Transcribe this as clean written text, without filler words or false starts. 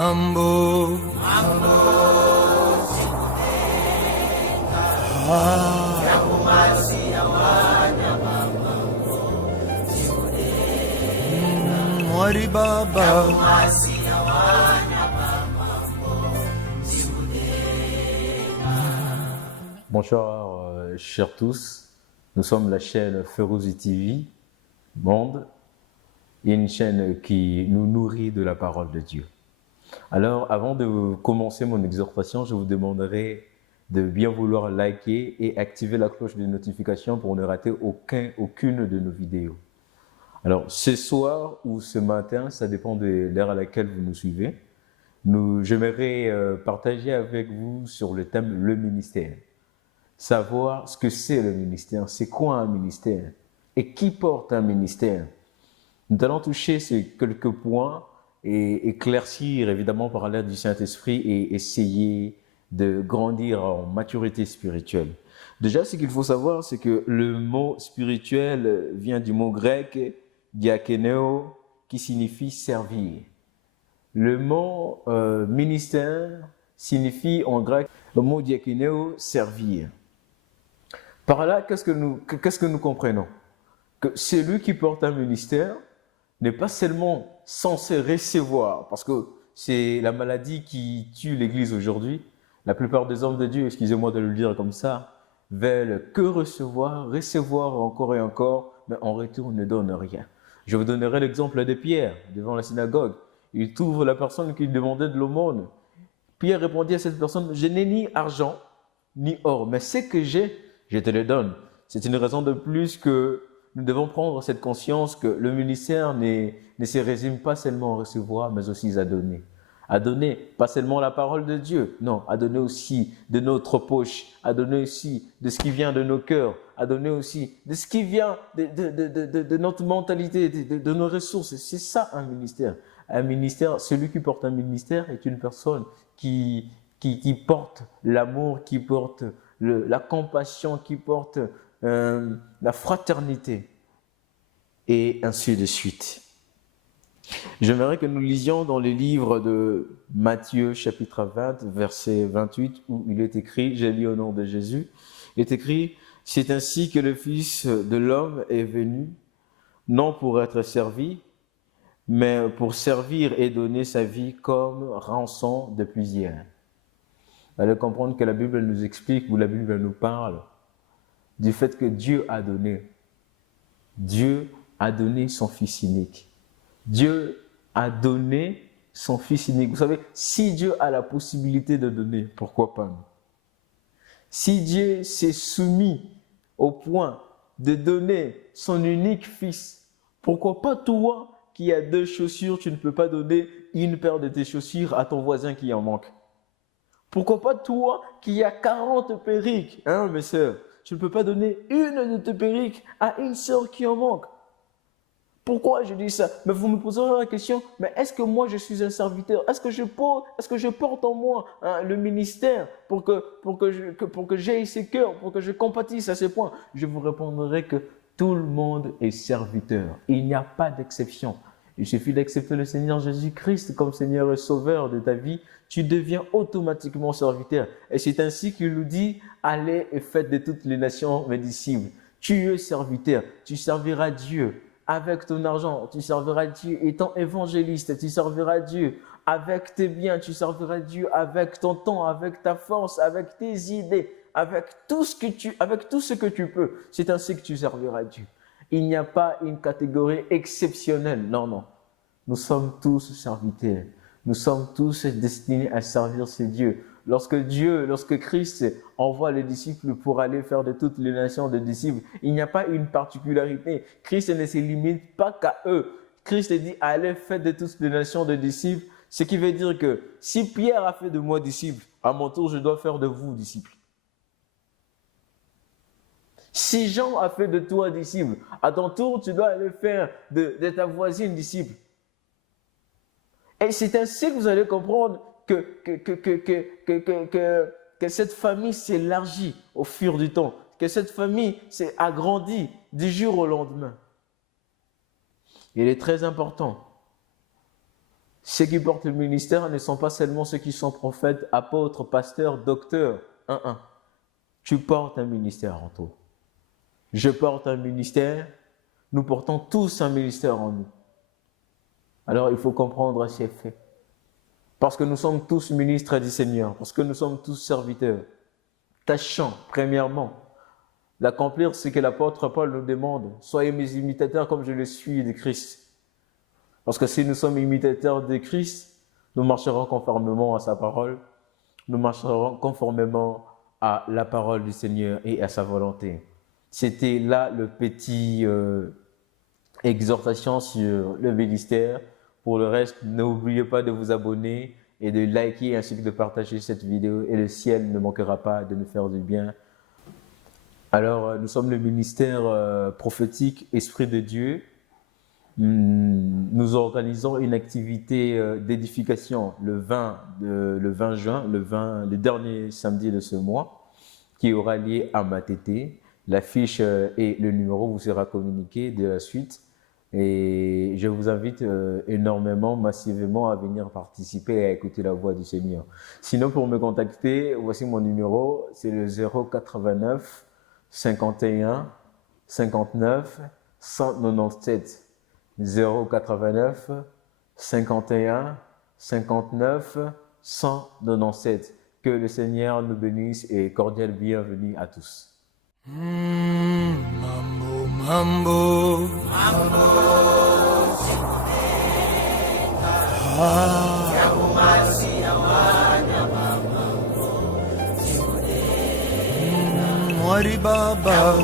Mambo. Mwari Baba. Bonjour chers tous, nous sommes la chaîne Ferozzi TV Monde, une chaîne qui nous nourrit de la parole de Dieu. Alors avant de commencer mon exhortation, je vous demanderai de bien vouloir liker et activer la cloche de notification pour ne rater aucune de nos vidéos. Alors ce soir ou ce matin, ça dépend de l'heure à laquelle vous nous suivez, j'aimerais partager avec vous sur le thème le ministère. Savoir ce que c'est le ministère, c'est quoi un ministère et qui porte un ministère. Nous allons toucher ces quelques points et éclaircir évidemment par l'aide du Saint-Esprit et essayer de grandir en maturité spirituelle. Déjà, ce qu'il faut savoir, c'est que le mot spirituel vient du mot grec diakoneo qui signifie servir. Le mot ministère signifie en grec le mot diakoneo servir. Par là, qu'est-ce que nous comprenons? Que celui qui porte un ministère n'est pas seulement censé recevoir, parce que c'est la maladie qui tue l'Église aujourd'hui. La plupart des hommes de Dieu, excusez-moi de le dire comme ça, veulent que recevoir encore et encore, mais en retour ne donnent rien. Je vous donnerai l'exemple de Pierre devant la synagogue. Il trouve la personne qui lui demandait de l'aumône. Pierre répondit à cette personne, « Je n'ai ni argent ni or, mais ce que j'ai, je te le donne. » C'est une raison de plus que nous devons prendre cette conscience que le ministère ne se résume pas seulement à recevoir, mais aussi à donner. À donner, pas seulement la parole de Dieu, non, à donner aussi de notre poche, à donner aussi de ce qui vient de nos cœurs, à donner aussi de ce qui vient de notre mentalité, de nos ressources. C'est ça un ministère. Un ministère, celui qui porte un ministère est une personne qui porte l'amour, qui porte la compassion, qui porte la fraternité, et ainsi de suite. J'aimerais que nous lisions dans les livres de Matthieu chapitre 20, verset 28, où il est écrit, j'ai lu au nom de Jésus, il est écrit, « C'est ainsi que le Fils de l'homme est venu, non pour être servi, mais pour servir et donner sa vie comme rançon de plusieurs. » Allez comprendre que la Bible nous explique, ou la Bible nous parle, du fait que Dieu a donné. Dieu a donné son Fils unique. Dieu a donné son Fils unique. Vous savez, si Dieu a la possibilité de donner, pourquoi pas nous? Si Dieu s'est soumis au point de donner son unique Fils, pourquoi pas toi qui as 2 chaussures, tu ne peux pas donner une paire de tes chaussures à ton voisin qui en manque? Pourquoi pas toi qui as 40 perruques, mes sœurs, tu ne peux pas donner une de tes perruques à une sœur qui en manque? Pourquoi je dis ça? Mais vous me poserez la question, mais est-ce que moi je suis un serviteur? Est-ce que je porte en moi le ministère pour que j'aie ces cœurs, pour que je compatisse à ces points? Je vous répondrai que tout le monde est serviteur. Il n'y a pas d'exception. Il suffit d'accepter le Seigneur Jésus-Christ comme Seigneur et Sauveur de ta vie, tu deviens automatiquement serviteur. Et c'est ainsi qu'il nous dit, allez et faites de toutes les nations mes disciples. Tu es serviteur, tu serviras Dieu avec ton argent, tu serviras Dieu étant évangéliste, tu serviras Dieu avec tes biens, tu serviras Dieu avec ton temps, avec ta force, avec tes idées, avec tout ce que tu peux. C'est ainsi que tu serviras Dieu. Il n'y a pas une catégorie exceptionnelle, non, non. Nous sommes tous serviteurs. Nous sommes tous destinés à servir ce Dieu. Lorsque Christ envoie les disciples pour aller faire de toutes les nations des disciples, il n'y a pas une particularité. Christ ne se limite pas qu'à eux. Christ dit, allez, faites de toutes les nations des disciples. Ce qui veut dire que si Pierre a fait de moi disciple, à mon tour, je dois faire de vous disciples. Si Jean a fait de toi disciple, à ton tour, tu dois aller faire de ta voisine disciple. Et c'est ainsi que vous allez comprendre que cette famille s'élargit au fur du temps, que cette famille s'est agrandie du jour au lendemain. Il est très important Ceux qui portent le ministère ne sont pas seulement ceux qui sont prophètes, apôtres, pasteurs, docteurs. Tu portes un ministère en toi. Je porte un ministère. Nous portons tous un ministère en nous. Alors il faut comprendre ces faits. Parce que nous sommes tous ministres du Seigneur, parce que nous sommes tous serviteurs. Tâchons, premièrement, d'accomplir ce que l'apôtre Paul nous demande. Soyez mes imitateurs comme je le suis de Christ. Parce que si nous sommes imitateurs de Christ, nous marcherons conformément à sa parole, nous marcherons conformément à la parole du Seigneur et à sa volonté. C'était là le petit exhortation sur le ministère. Pour le reste, n'oubliez pas de vous abonner et de liker ainsi que de partager cette vidéo et le ciel ne manquera pas de nous faire du bien. Alors, nous sommes le ministère prophétique Esprit de Dieu. Nous organisons une activité d'édification le 20 juin, le dernier samedi de ce mois, qui aura lieu à Matete. L'affiche et le numéro vous sera communiqué de la suite. Et je vous invite énormément, massivement à venir participer et à écouter la voix du Seigneur. Sinon, pour me contacter, voici mon numéro, c'est le 089 51 59 197. 089 51 59 197. Que le Seigneur nous bénisse et cordial bienvenue à tous. Mambo, mambo, mambo. Mwari Baba.